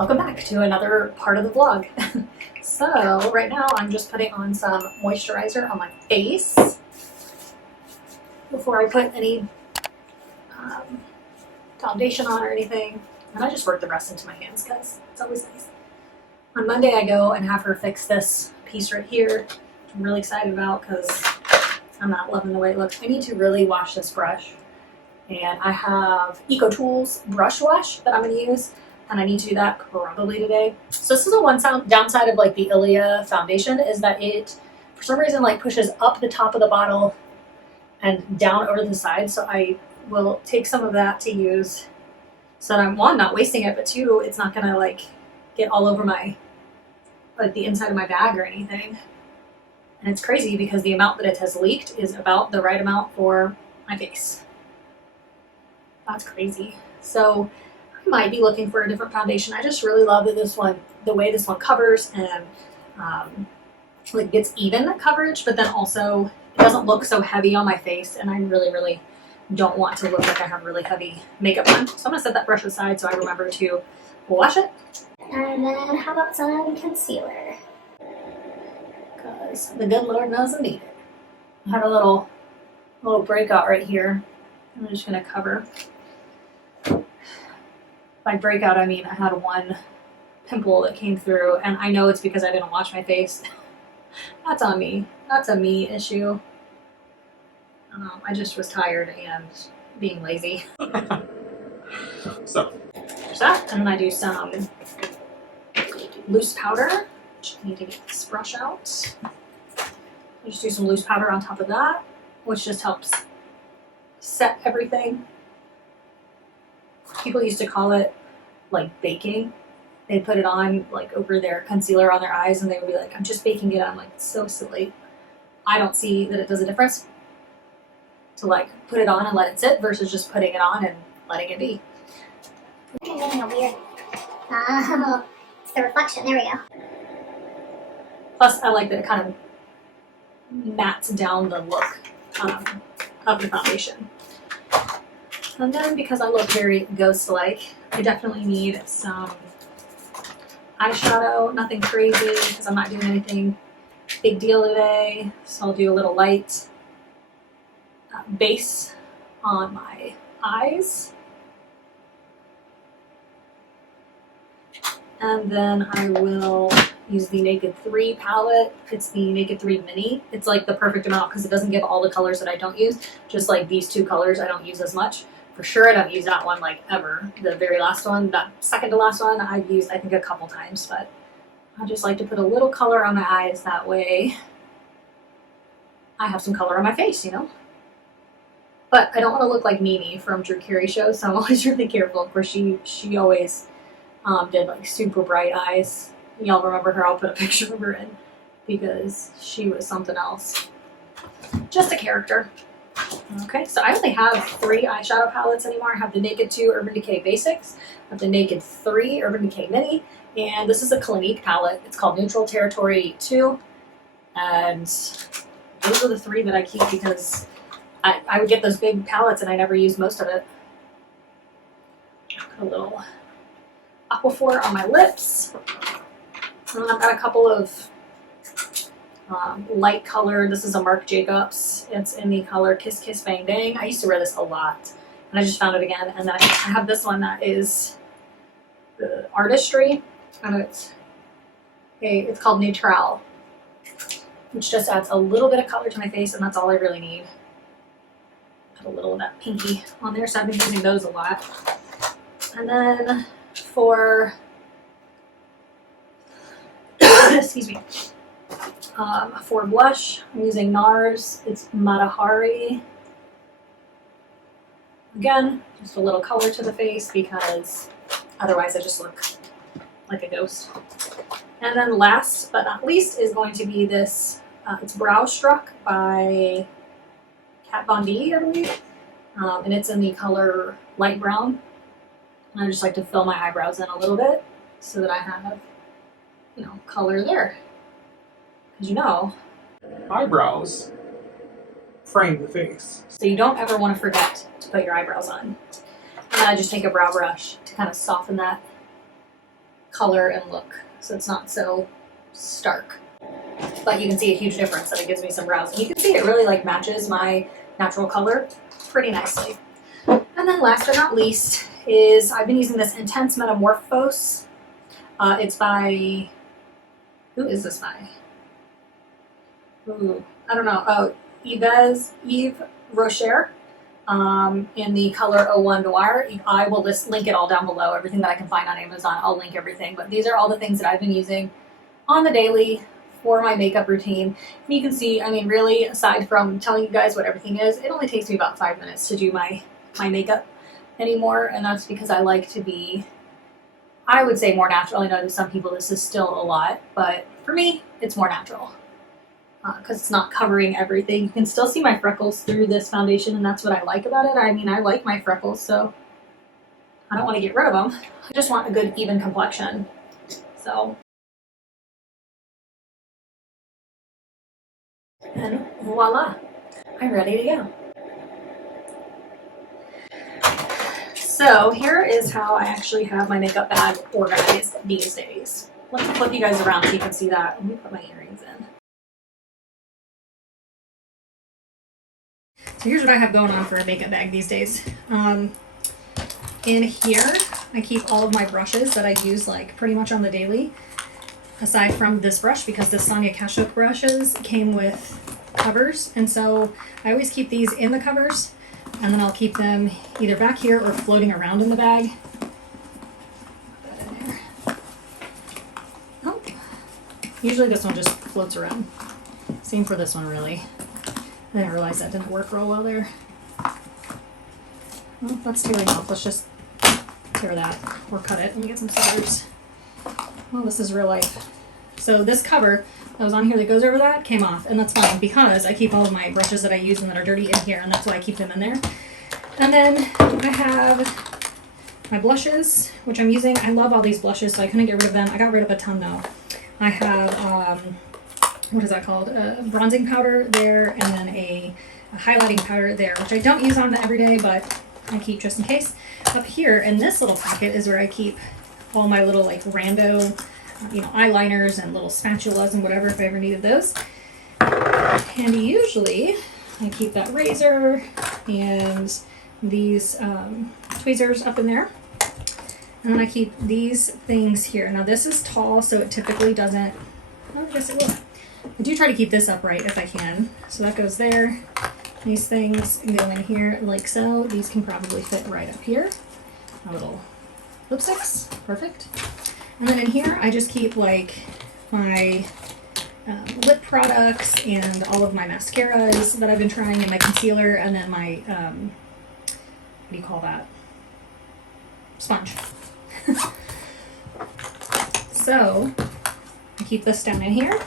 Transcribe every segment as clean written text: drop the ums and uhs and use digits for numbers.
Welcome back to another part of the vlog. So right now I'm just putting on some moisturizer on my face before I put any foundation on or anything. And I just work the rest into my hands because it's always nice. On Monday I go and have her fix this piece right here, which I'm really excited about because I'm not loving the way it looks. I need to really wash this brush. And I have Eco Tools brush wash that I'm going to use. And I need to do that probably today. So this is the one downside of like the Ilia foundation is that it, for some reason, like pushes up the top of the bottle and down over the side. So I will take some of that to use so that I'm, one, not wasting it, but two, it's not gonna like get all over my, like the inside of my bag or anything. And it's crazy because the amount that it has leaked is about the right amount for my face. That's crazy. So might be looking for a different foundation. I just really love that this one, the way this one covers and like gets even coverage, but then also it doesn't look so heavy on my face, and I really don't want to look like I have really heavy makeup on. So I'm gonna set that brush aside so I remember to wash it. And then how about some concealer? Because the good Lord knows I need it. I have a little breakout right here. I'm just gonna cover. By breakout, I mean I had one pimple that came through, and I know it's because I didn't wash my face. That's on me. That's a me issue. I just was tired and being lazy. So there's that, and then I do some loose powder. Just need to get this brush out. I just do some loose powder on top of that, which just helps set everything. People used to call it like baking. They'd put it on like over their concealer on their eyes and they would be like, I'm just baking it. I'm like, it's so silly. I don't see that it does a difference to like put it on and let it sit versus just putting it on and letting it be. I'm getting a weird. Oh, it's the reflection. There we go. Plus, I like that it kind of mats down the look of the foundation. And then because I look very ghost-like, I definitely need some eyeshadow. Nothing crazy because I'm not doing anything big deal today. So I'll do a little light base on my eyes. And then I will use the Naked 3 palette. It's the Naked 3 Mini. It's like the perfect amount because it doesn't give all the colors that I don't use. Just like these two colors I don't use as much. For sure I don't use that one like ever. The very last one, that second to last one, I've used I think a couple times, but I just like to put a little color on my eyes, that way I have some color on my face, you know? But I don't want to look like Mimi from Drew Carey's show, so I'm always really careful. Of course, she always did like super bright eyes. Y'all remember her? I'll put a picture of her in because she was something else. Just a character. Okay, so I only have 3 eyeshadow palettes anymore. I have the Naked 2 Urban Decay Basics, I have the Naked 3 Urban Decay Mini, and this is a Clinique palette. It's called Neutral Territory 2, and those are the 3 that I keep because I would get those big palettes and I never use most of it. Put a little Aquaphor on my lips. And I've got a couple of light color. This is a Marc Jacobs. It's in the color Kiss Kiss Bang Bang. I used to wear this a lot, and I just found it again. And then I have this one that is the Artistry, and it's called Neutral, which just adds a little bit of color to my face, and that's all I really need. Put a little of that pinky on there, so I've been using those a lot. And then for excuse me. For blush, I'm using NARS. It's Matahari. Again, just a little color to the face because otherwise I just look like a ghost. And then last but not least is going to be this, it's Brow Struck by Kat Von D, I believe. And it's in the color light brown. And I just like to fill my eyebrows in a little bit so that I have, you know, color there. You know, eyebrows frame the face. So you don't ever want to forget to put your eyebrows on. And then I just take a brow brush to kind of soften that color and look, so it's not so stark. But you can see a huge difference that it gives me some brows. And you can see it really like matches my natural color pretty nicely. And then last but not least is I've been using this Intense Metamorphose. It's by, who is this by? Ooh, I don't know. Oh, Yves Rocher. In the color 01 Noir. I will just link it all down below, everything that I can find on Amazon. I'll link everything, but these are all the things that I've been using on the daily for my makeup routine. And you can see, I mean, really, aside from telling you guys what everything is, it only takes me about 5 minutes to do my makeup anymore, and that's because I like to be, I would say, more natural. I know to some people this is still a lot, but for me, it's more natural. Because it's not covering everything. You can still see my freckles through this foundation, and that's what I like about it. I mean, I like my freckles, so I don't want to get rid of them. I just want a good, even complexion. So, and voila, I'm ready to go. So here is how I actually have my makeup bag organized these days. Let me flip you guys around so you can see that. Let me put my earrings in. So here's what I have going on for a makeup bag these days. In here, I keep all of my brushes that I use like pretty much on the daily, aside from this brush, because the Sonia Kashuk brushes came with covers. And so I always keep these in the covers, and then I'll keep them either back here or floating around in the bag. Put that in there. Oh, usually this one just floats around. Same for this one, really. I didn't realize that didn't work real well there. Well, that's tearing off. Let's just tear that or cut it. Let me get some scissors. Well, this is real life. So this cover that was on here that goes over that came off, and that's fine because I keep all of my brushes that I use and that are dirty in here, and that's why I keep them in there. And then I have my blushes, which I'm using. I love all these blushes, so I couldn't get rid of them. I got rid of a ton though. I have what is that called? Bronzing powder there, and then a highlighting powder there, which I don't use on every day, but I keep just in case. Up here in this little pocket is where I keep all my little like rando, you know, eyeliners and little spatulas and whatever if I ever needed those. And usually I keep that razor and these tweezers up in there. And then I keep these things here. Now this is tall, so it typically doesn't, oh, I guess it will. I do try to keep this upright if I can. So that goes there. These things go in here like so. These can probably fit right up here. My little lipsticks, perfect. And then in here, I just keep like my lip products and all of my mascaras that I've been trying, and my concealer, and then my, what do you call that? Sponge. So I keep this down in here.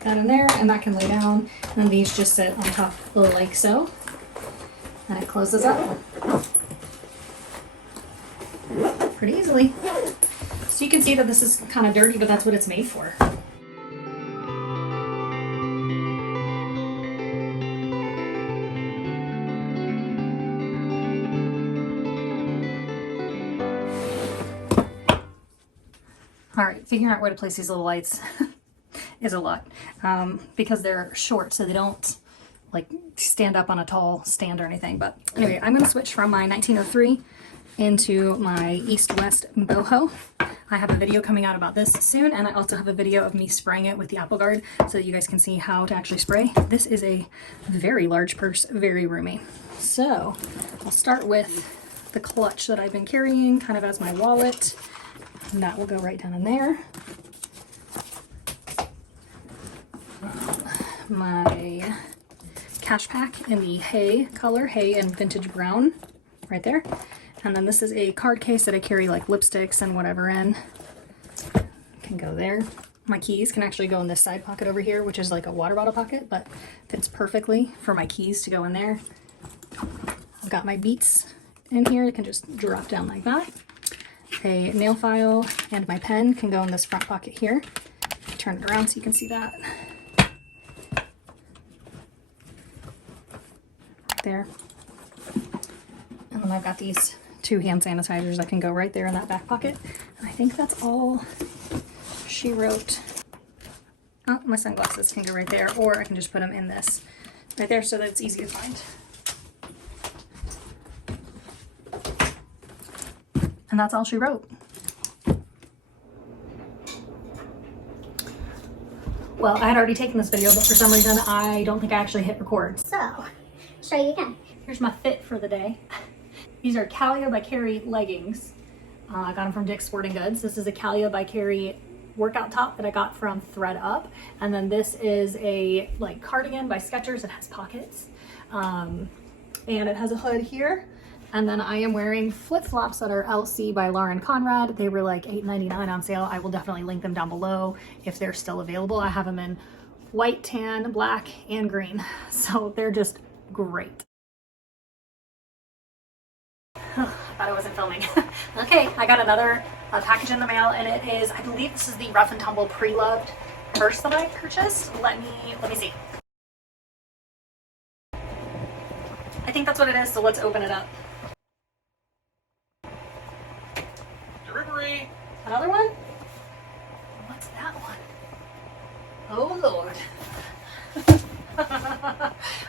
That in there, and that can lay down, and then these just sit on top like so, and it closes up pretty easily. So you can see that this is kind of dirty, but that's what it's made for. All right, figuring out where to place these little lights is a lot because they're short, so they don't like stand up on a tall stand or anything. But anyway, I'm going to switch from my 1903 into my East-West boho. I have a video coming out about this soon, and I also have a video of me spraying it with the Apple Guard so that you guys can see how to actually spray. This is a very large purse, very roomy. So I'll start with the clutch that I've been carrying kind of as my wallet, and that will go right down in there. My cash pack in the hay color, hay and vintage brown, right there. And then this is a card case that I carry like lipsticks and whatever in. Can go there. My keys can actually go in this side pocket over here, which is like a water bottle pocket, but fits perfectly for my keys to go in there. I've got my Beats in here. It can just drop down like that. A nail file and my pen can go in this front pocket here. Turn it around so you can see that. There. And And I've got these 2 hand sanitizers that can go right there in that back pocket. And I think that's all she wrote. Oh, my sunglasses can go right there, or I can just put them in this right there so that it's easy to find. And that's all she wrote. Well, I had already taken this video, but for some reason I don't think I actually hit record. So, show you again. Here's my fit for the day. These are Cameo by Carrie leggings. I got them from Dick's Sporting Goods. This is a Cameo by Carrie workout top that I got from ThredUp. And then this is a like cardigan by Skechers. It has pockets. And it has a hood here. And then I am wearing flip-flops that are LC by Lauren Conrad. They were like $8.99 on sale. I will definitely link them down below if they're still available. I have them in white, tan, black, and green. So they're just great. I thought I wasn't filming. Okay, I got another package in the mail, and it is, I believe this is the Rough and Tumble preloved purse that I purchased. Let me see. I think that's what it is, so let's open it up. Delivery. Another one? What's that one? Oh Lord.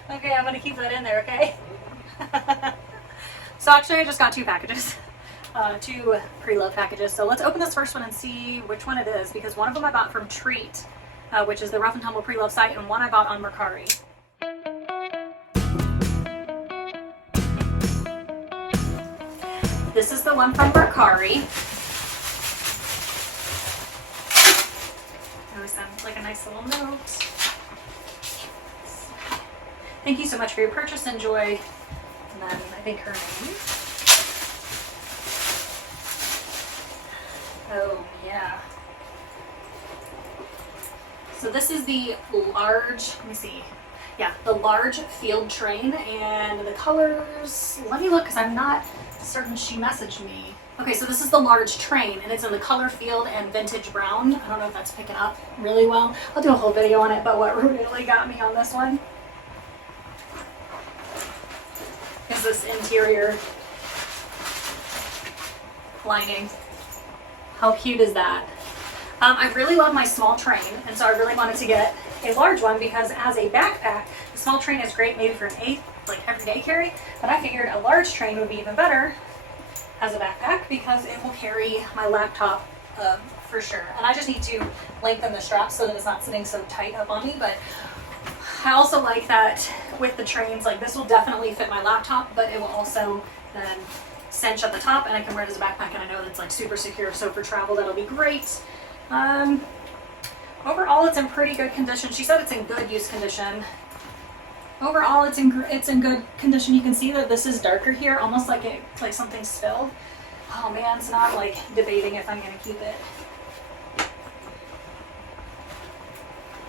Okay, I'm gonna keep that in there, okay? So actually I just got 2 packages, 2 pre-loved packages. So let's open this first one and see which one it is, because one of them I bought from Treat, which is the Rough and Tumble pre-loved site, and one I bought on Mercari. This is the one from Mercari. There was like a nice little note. Thank you so much for your purchase. Enjoy. And then I think her name. Oh, yeah. So this is the large, let me see. Yeah, the large field train, and the colors, let me look because I'm not certain she messaged me. Okay, so this is the large train, and it's in the color field and vintage brown. I don't know if that's picking up really well. I'll do a whole video on it, but what really got me on this one is this interior lining. How cute is that? I really love my small train, and so I really wanted to get a large one because as a backpack, the small train is great maybe for an like everyday carry, but I figured a large train would be even better as a backpack because it will carry my laptop for sure. And I just need to lengthen the straps so that it's not sitting so tight up on me, but I also like that with the trains, like this will definitely fit my laptop, but it will also then cinch at the top, and I can wear it as a backpack, and I know that's like super secure, so for travel that'll be great. Overall it's in pretty good condition. She said it's in good use condition. Overall it's in good condition. You can see that this is darker here, almost like something spilled. Oh man, so now I'm like debating if I'm gonna keep it.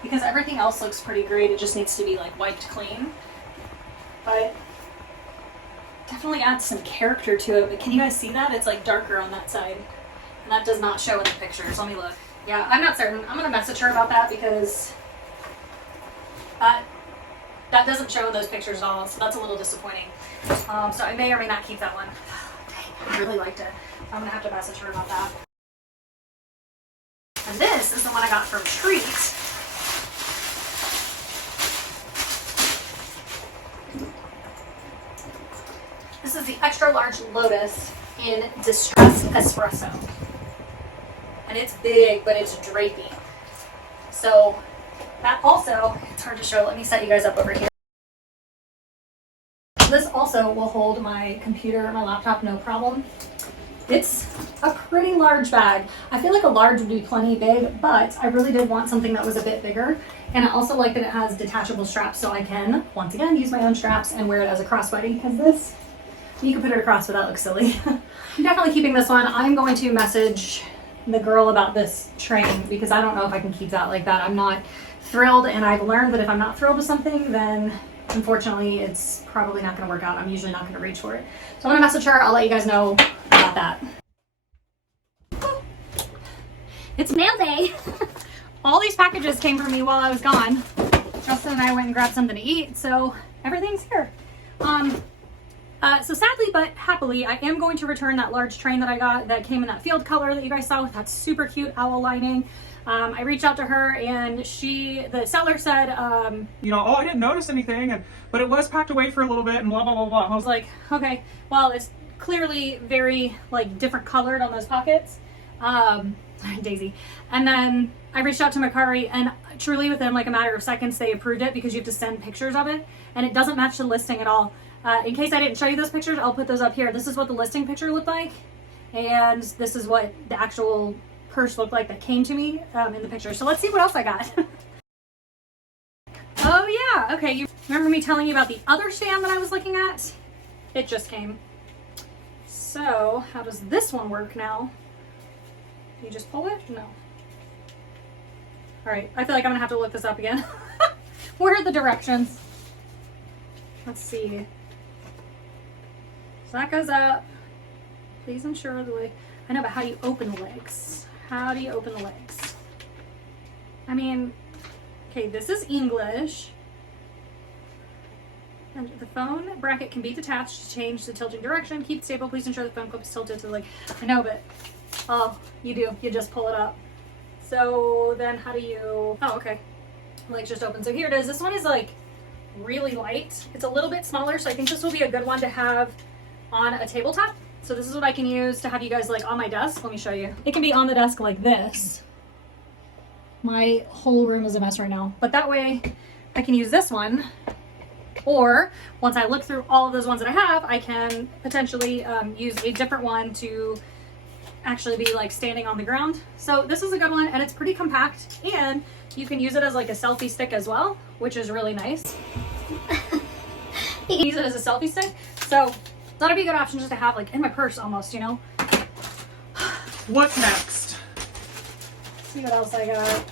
Because everything else looks pretty great, it just needs to be like wiped clean. But definitely adds some character to it. But can you guys see that? It's like darker on that side. And that does not show in the pictures. Let me look. Yeah, I'm not certain. I'm gonna message her about that because that doesn't show in those pictures at all, so that's a little disappointing. So I may or may not keep that one. Dang, I really liked it. I'm gonna have to message her about that. And this is the one I got from Treat. This is the extra large Lotus in Distressed Espresso. And it's big, but it's drapey. So that also, it's hard to show. Let me set you guys up over here. This also will hold my computer, my laptop, no problem. It's a pretty large bag. I feel like a large would be plenty big, but I really did want something that was a bit bigger. And I also like that it has detachable straps, so I can, once again, use my own straps and wear it as a crossbody, because this, you can put it across, but that looks silly. I'm definitely keeping this one. I'm going to message the girl about this train because I don't know if I can keep that like that. I'm not thrilled, and I've learned that if I'm not thrilled with something, then unfortunately it's probably not going to work out. I'm usually not going to reach for it. So I'm going to message her. I'll let you guys know about that. It's mail day. All these packages came from me while I was gone. Justin and I went and grabbed something to eat, so everything's here. So sadly but happily, I am going to return that large train that I got that came in that field color that you guys saw with that super cute owl lining. I reached out to her and the seller said, you know, oh, I didn't notice anything, but it was packed away for a little bit and blah, blah, blah, blah. I was like, okay, well, it's clearly very like different colored on those pockets. Daisy. And then I reached out to Mercari, and truly within like a matter of seconds, they approved it because you have to send pictures of it and it doesn't match the listing at all. In case I didn't show you those pictures, I'll put those up here. This is what the listing picture looked like. And this is what the actual purse looked like that came to me in the picture. So let's see what else I got. Oh yeah, okay, you remember me telling you about the other stand that I was looking at? It just came. So how does this one work now? You just pull it? No. All right, I feel like I'm gonna have to look this up again. What are the directions? Let's see. So that goes up. Please ensure the leg. I know, but how do you open the legs? How do you open the legs? I mean, okay, this is English. And the phone bracket can be detached to change the tilting direction. Keep it stable. Please ensure the phone clip is tilted to the leg. I know, but oh, you do. You just pull it up. So then how do you... Oh, okay. Legs just open. So here it is. This one is like really light. It's a little bit smaller, so I think this will be a good one to have on a tabletop. So this is what I can use to have you guys like on my desk. Let me show you. It can be on the desk like this. My whole room is a mess right now. But that way I can use this one. Or once I look through all of those ones that I have, I can potentially use a different one to actually be like standing on the ground. So this is a good one, and it's pretty compact, and you can use it as like a selfie stick as well, which is really nice. You can use it as a selfie stick. So that'll be a good option just to have like in my purse almost, you know. What's next? Let's see what else I got.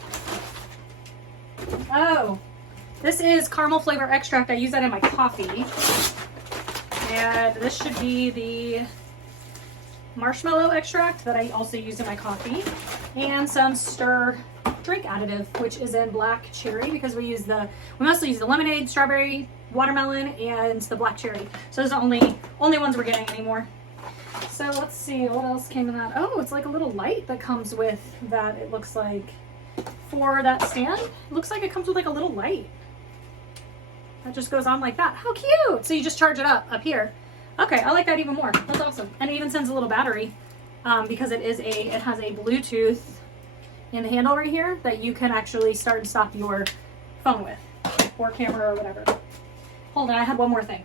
Oh, this is caramel flavor extract. I use that in my coffee. And this should be the marshmallow extract that I also use in my coffee. And some stir drink additive, which is in black cherry, because we mostly use the lemonade, strawberry, watermelon, and the black cherry. So those are the only ones we're getting anymore. So let's see what else came in that. Oh, it's like a little light that comes with that. It looks like for that stand. It looks like it comes with like a little light that just goes on like that. How cute! So you just charge it up here. Okay, I like that even more. That's awesome. And it even sends a little battery because it has a Bluetooth in the handle right here that you can actually start and stop your phone with, or camera or whatever. Hold on, I had one more thing.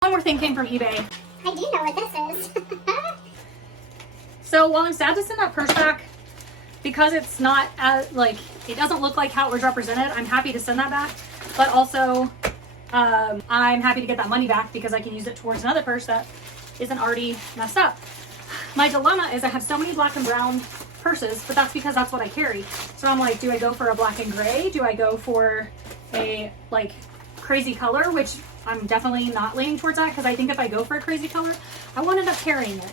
One more thing came from eBay. I do know what this is. So while I'm sad to send that purse back, because it's not as, like, it doesn't look like how it was represented, I'm happy to send that back. But also, I'm happy to get that money back because I can use it towards another purse that isn't already messed up. My dilemma is I have so many black and brown purses, but that's because that's what I carry. So I'm like, do I go for a black and gray? Do I go for a like crazy color, which I'm definitely not leaning towards that, because I think if I go for a crazy color, I won't end up carrying it.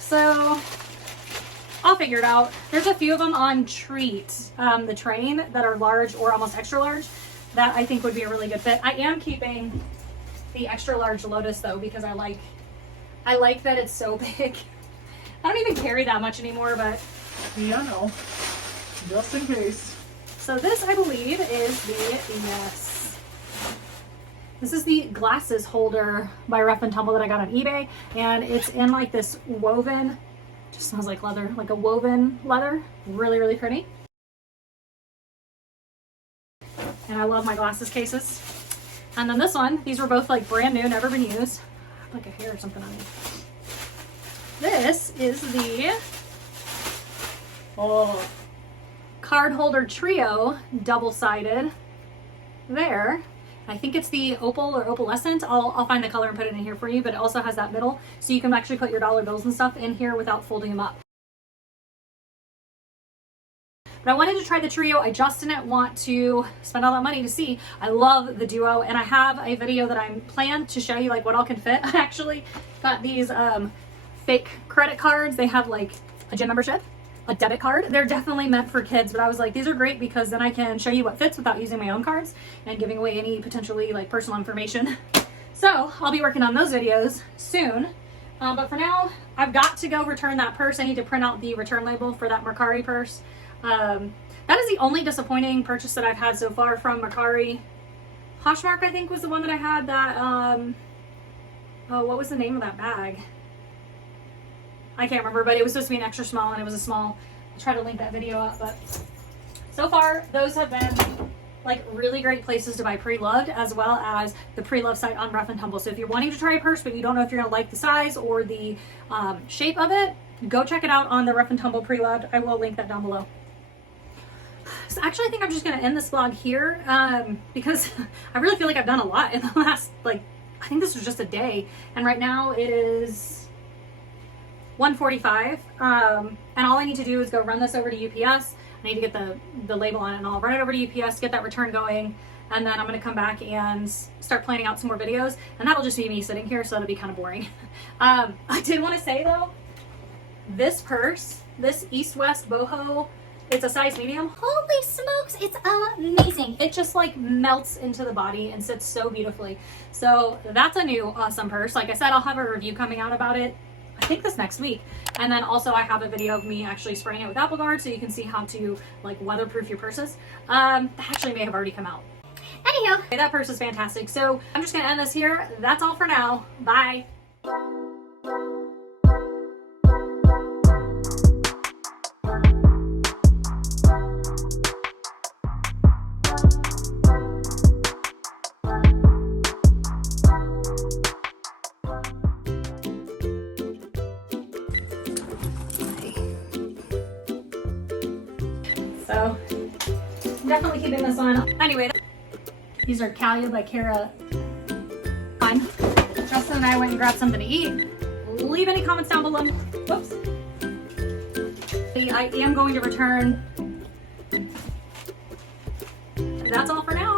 So I'll figure it out. There's a few of them on Treat, the train, that are large or almost extra large, that I think would be a really good fit. I am keeping the extra large Lotus though, because I like that it's so big. I don't even carry that much anymore, but Yeah, no. Just in case. so this, I believe, is yes. This is the glasses holder by Rough and Tumble that I got on eBay, and it's in like this woven, just smells like leather, like a woven leather. Really, really pretty. And I love my glasses cases. And then this one, these were both like brand new, never been used. I have like a hair or something on it. This is the card holder trio, double-sided there. I think it's the opal or opalescent. I'll find the color and put it in here for you, but it also has that middle, so you can actually put your dollar bills and stuff in here without folding them up. But I wanted to try the trio. I just didn't want to spend all that money to see. I love the duo, and I have a video that I'm planned to show you like what all can fit. I actually got these fake credit cards. They have like a gym membership, a debit card. They're definitely meant for kids, but I was like, these are great because then I can show you what fits without using my own cards and giving away any potentially like personal information. So I'll be working on those videos soon. But for now, I've got to go return that purse. I need to print out the return label for that Mercari purse. That is the only disappointing purchase that I've had so far from Mercari. Poshmark, I think, was the one that I had that, oh, what was the name of that bag? I can't remember, but it was supposed to be an extra small and it was a small. I'll try to link that video up, but so far, those have been like really great places to buy pre-loved, as well as the pre-loved site on Rough and Tumble. So if you're wanting to try a purse, but you don't know if you're gonna like the size or the shape of it, go check it out on the Rough and Tumble pre-loved. I will link that down below. So actually, I think I'm just gonna end this vlog here because I really feel like I've done a lot in the last, like, I think this was just a day. And right now it is 1:45. And all I need to do is go run this over to UPS. I need to get the label on it, and I'll run it over to UPS, get that return going, and then I'm going to come back and start planning out some more videos, and that'll just be me sitting here, so it'll be kind of boring. I did want to say, though, this purse, this East-West boho, it's a size medium. Holy smokes, it's amazing. It just like melts into the body and sits so beautifully. So that's a new awesome purse. Like I said, I'll have a review coming out about it, I think this next week. And then also I have a video of me actually spraying it with Apple Guard so you can see how to like weatherproof your purses. That actually may have already come out. Anyhow, That purse is fantastic. So I'm just gonna end this here. That's all for now. Bye. So definitely keeping this on. Anyway, these are Calio by Cara. Fine. Justin and I went and grabbed something to eat. Leave any comments down below. Whoops. I am going to return. That's all for now.